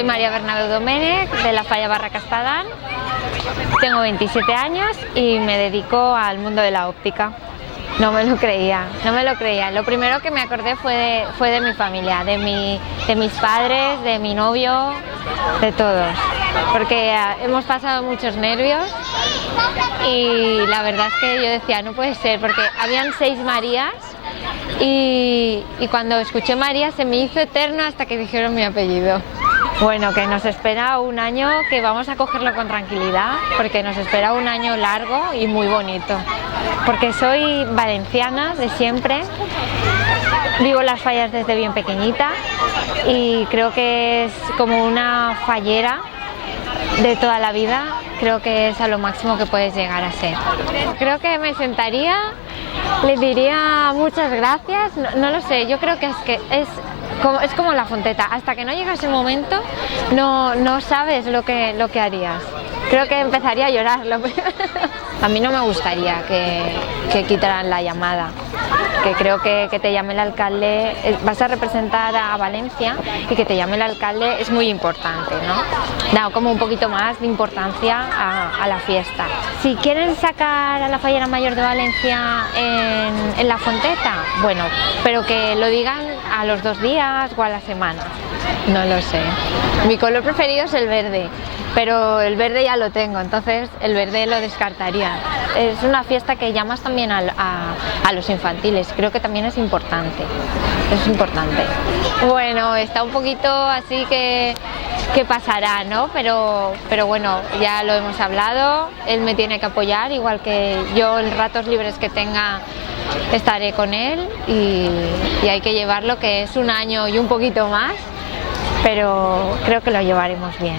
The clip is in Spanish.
Soy María Bernabeu Domènech, de la Falla Barraca Espadán. Tengo 27 años y me dedico al mundo de la óptica. No me lo creía, no me lo creía. Lo primero que me acordé fue de mi familia, de mis padres, de mi novio, de todos. Porque hemos pasado muchos nervios y la verdad es que yo decía, no puede ser, porque habían 6 Marías y cuando escuché María se me hizo eterno hasta que dijeron mi apellido. Bueno, que nos espera un año que vamos a cogerlo con tranquilidad, porque nos espera un año largo y muy bonito. Porque soy valenciana de siempre, vivo en las fallas desde bien pequeñita y creo que es como una fallera de toda la vida, creo que es a lo máximo que puedes llegar a ser. Creo que me sentaría, le diría muchas gracias, no lo sé, yo creo que es como la fonteta, hasta que no llega ese momento no sabes lo que harías. Creo que empezaría a llorar. A mí no me gustaría que quitaran la llamada, que creo que te llame el alcalde, vas a representar a Valencia y que te llame el alcalde es muy importante, ¿no? Da como un poquito más de importancia a la fiesta. Si quieren sacar a la Fallera Mayor de Valencia en la fonteta, bueno, pero que lo digan a los 2 días o a la semana, no lo sé. Mi color preferido es el verde, pero el verde ya lo tengo, entonces el verde lo descartaría. Es una fiesta que llamas también a los infantiles, creo que también es importante, Bueno, está un poquito así que pasará, ¿no? Pero bueno, ya lo hemos hablado, él me tiene que apoyar, igual que yo en ratos libres que tenga estaré con él y hay que llevarlo, que es un año y un poquito más, pero creo que lo llevaremos bien.